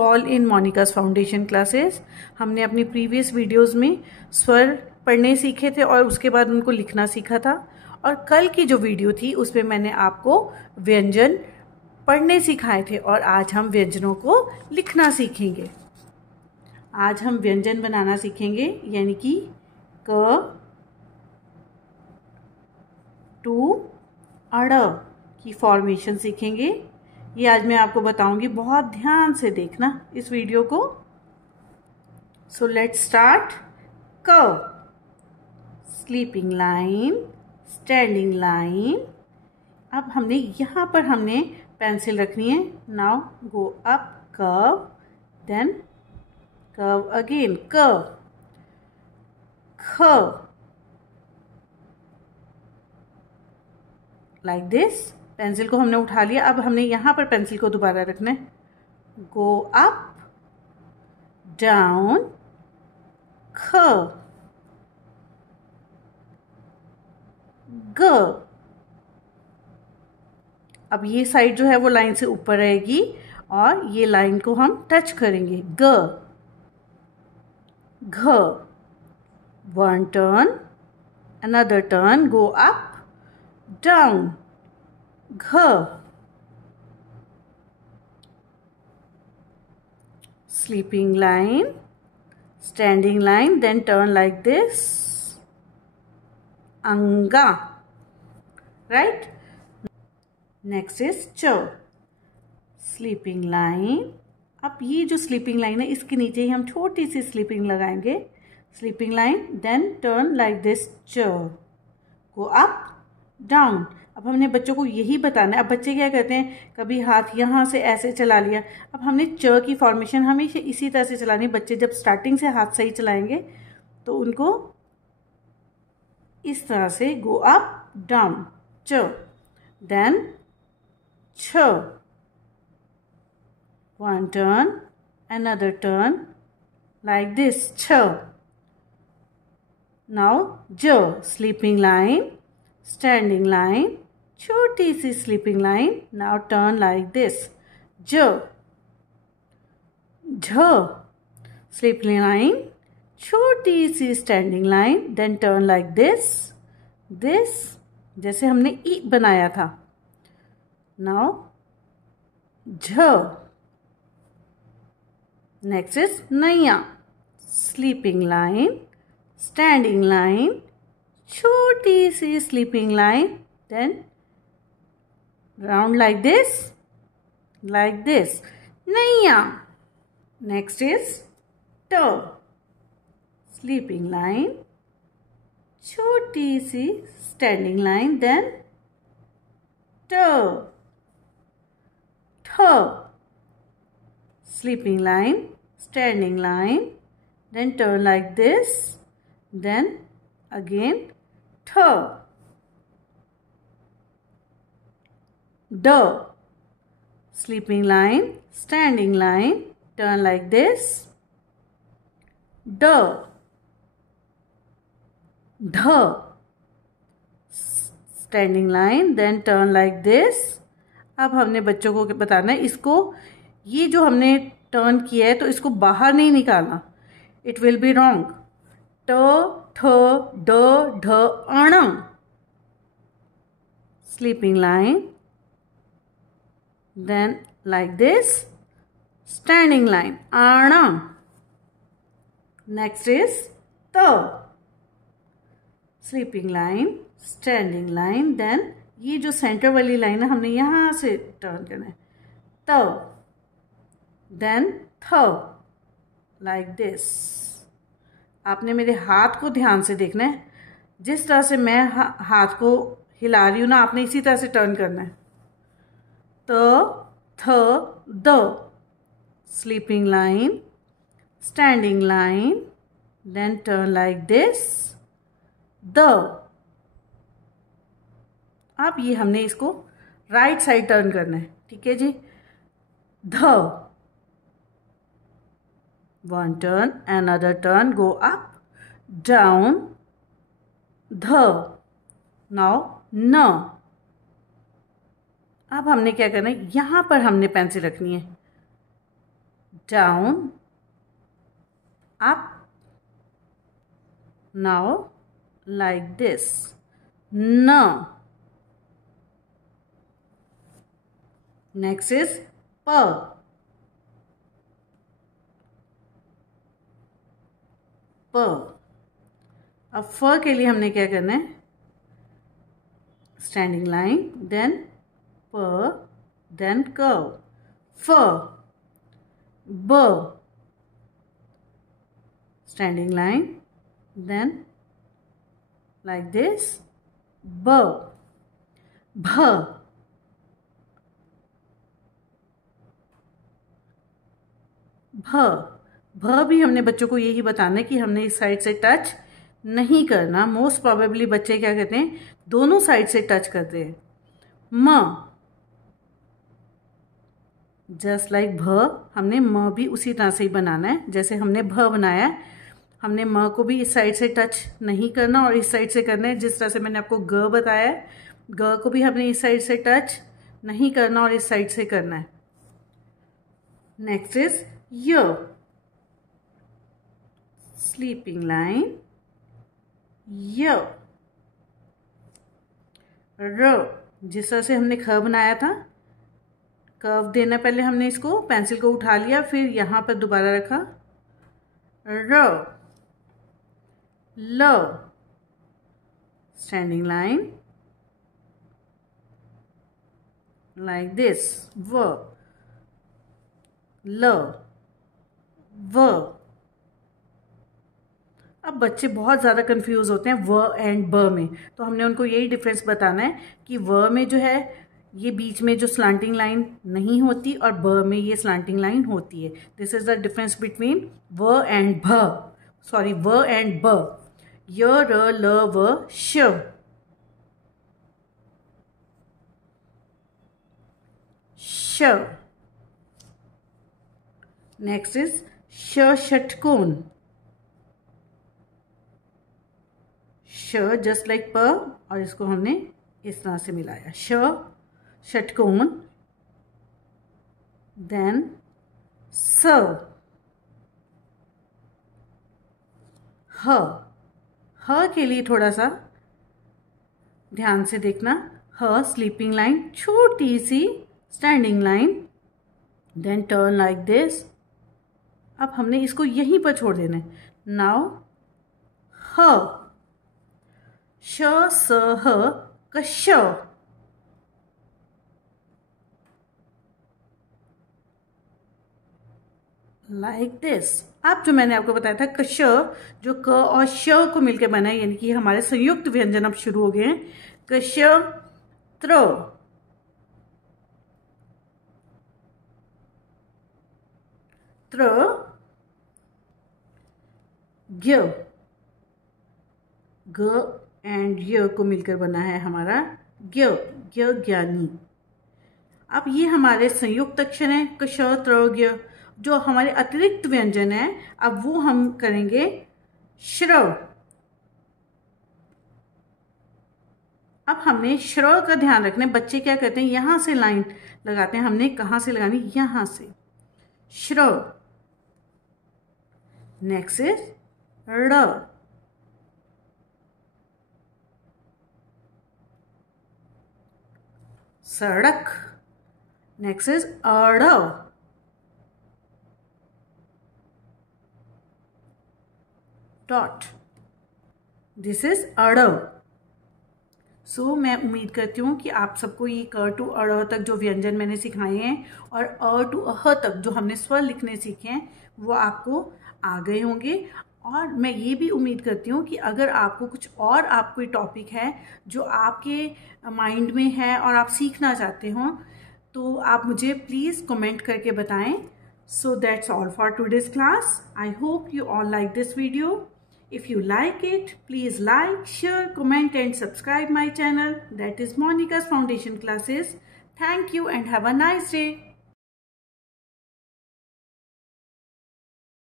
All in Monica's foundation classes. हमने अपनी previous videos में स्वर पढ़ने सीखे थे और उसके बाद उनको लिखना सीखा था। और कल की जो वीडियो थी उसमें मैंने आपको व्यंजन पढ़ने सिखाए थे और आज हम व्यंजनों को लिखना सीखेंगे। आज हम व्यंजन बनाना सीखेंगे, यानी कि क टू अड़ की फॉर्मेशन सीखेंगे। ये आज मैं आपको बताऊंगी, बहुत ध्यान से देखना इस वीडियो को। So let's start. क, स्लीपिंग लाइन, स्टैंडिंग लाइन। अब हमने यहाँ पर पेंसिल रखनी है। Now go up, curve, then curve again, क, ख, लाइक दिस। पेंसिल को हमने उठा लिया। अब हमने यहां पर पेंसिल को दोबारा रखना है। गो अप, डाउन, ख, ग। अब ये साइड जो है वो लाइन से ऊपर रहेगी और ये लाइन को हम टच करेंगे। ग, घ, वन टर्न, अनदर टर्न, गो अप, डाउन, घ, sleeping line, standing line, then turn like this, anga, right? Next is ch, sleeping line. अब ये जो स्लीपिंग लाइन है इसके नीचे ही हम छोटी सी स्लीपिंग लगाएंगे। Sleeping line, then turn like this, च, गो अप, डाउन। अब हमने बच्चों को यही बताना है। अब बच्चे क्या करते हैं, कभी हाथ यहाँ से ऐसे चला लिया। अब हमने च की फॉर्मेशन हमेशा इसी तरह से चलानी। बच्चे जब स्टार्टिंग से हाथ सही चलाएंगे तो उनको इस तरह से गो अप, डाउन, च, देन छ, one turn, another turn, like this, छ। नाउ ज, स्लीपिंग लाइन, स्टैंडिंग लाइन, छोटी सी sleeping line. Now turn like this, ज, झ, स्लीपिंग लाइन, छोटी सी standing line, then turn like this, this, जैसे हमने ई बनाया था। नाउ झ। नेक्स्ट इज नैया, स्लीपिंग लाइन, स्टैंडिंग लाइन, छोटी सी sleeping line, then round like this, नैया। नेक्स्ट इज ट, स्लीपिंग लाइन, छोटी सी स्टैंडिंग लाइन, देन ट, ठ, sleeping line, standing line, then turn like this, then again th, d, sleeping line, standing line, turn like this, d, dh, standing line, then turn like this। अब हमने बच्चों को बताना है, इसको ये जो हमने टर्न किया है तो इसको बाहर नहीं निकालना। It will be wrong. T, th, d, ढ, अण, sleeping line, then like this, standing line, अण। Next is त, sleeping line, standing line, then ये जो सेंटर वाली लाइन है हमने यहां से टर्न करना है। त, then थ, लाइक दिस। आपने मेरे हाथ को ध्यान से देखना है। जिस तरह से मैं हाथ को हिला रही हूं ना, आपने इसी तरह से टर्न करना है। त, थ, द, sleeping line, standing line, then turn like this, द। अब ये हमने इसको राइट साइड टर्न करना है, ठीक है जी। ध, one turn, another turn, go up, down, ध। now न। अब हमने क्या करना है, यहां पर हमने पेंसिल रखनी है। down, up. Now like this. N. Next is P. P. अब फ के लिए हमने क्या करना है? स्टैंडिंग लाइन, देन प, देन कर्व. फ. ब. Standing line, then like this. B. Bh. भ. भ भी हमने बच्चों को यही बताना है कि हमने इस साइड से टच नहीं करना. मोस्ट प्रोबेबली बच्चे क्या करते हैं? दोनों साइड से टच करते हैं. म. जस्ट लाइक भ, हमने म भी उसी तरह से ही बनाना है जैसे हमने भ बनाया है. हमने म को भी इस साइड से टच नहीं करना और इस साइड से करना है. जिस तरह से मैंने आपको ग बताया है, ग को भी हमने इस साइड से टच नहीं करना और इस साइड से करना है. नेक्स्ट इज य. स्लीपिंग लाइन, य. र. जिस तरह से हमने ख बनाया था, कर्व देना, पहले हमने इसको पेंसिल को उठा लिया, फिर यहां पर दोबारा रखा. र. ल. Standing line like this. V. L. V. अब बच्चे बहुत ज़्यादा कंफ्यूज होते हैं व एंड ब में, तो हमने उनको यही डिफरेंस बताना है कि व में जो है ये बीच में जो स्लांटिंग लाइन नहीं होती और ब में ये स्लांटिंग लाइन होती है. This is the difference between व एंड भ, सॉरी व एंड ब. य, र, ल, व, श. श. नेक्स्ट इज श षटकोण. श जस्ट लाइक प और इसको हमने इस तरह से मिलाया. श षटकोण. देन स. ह. ह के लिए थोड़ा सा ध्यान से देखना. ह स्लीपिंग लाइन, छोटी सी standing line, then turn like this. अब हमने इसको यहीं पर छोड़ देना है. नाउ ह. श स ह का श. Like this. अब जो मैंने आपको बताया था कश, जो क और श को मिलकर बना है, यानी कि हमारे संयुक्त व्यंजन अब शुरू हो गए हैं. कश त्र. त्र. ज्ञ. ग एंड य को मिलकर बना है हमारा ज्ञ. ज्ञ ज्ञानी. अब ये हमारे संयुक्त अक्षर हैं कश त्र ज्ञ. जो हमारे अतिरिक्त व्यंजन है अब वो हम करेंगे श्रव. अब हमने श्रव का ध्यान रखना है. बच्चे क्या करते हैं? यहां से लाइन लगाते हैं. हमने कहां से लगानी? यहां से. श्रव. नेक्स्ट इज ड़. सड़क. नेक्स्ट इज अड़. डॉट. दिस इज अड़. सो मैं उम्मीद करती हूँ कि आप सबको ये क टू अड़ तक जो व्यंजन मैंने सिखाए हैं और अ टू अह तक जो हमने स्वर लिखने सीखे हैं वो आपको आ गए होंगे. और मैं ये भी उम्मीद करती हूँ कि अगर आपको कुछ और कोई टॉपिक है जो आपके माइंड में है और आप सीखना चाहते हो तो आप मुझे प्लीज़ कमेंट करके बताएं. So that's all for today's class. I hope you all like this video. If you like it, please like, share, comment and subscribe my channel. That is Monica's Foundation Classes. Thank you and have a nice day.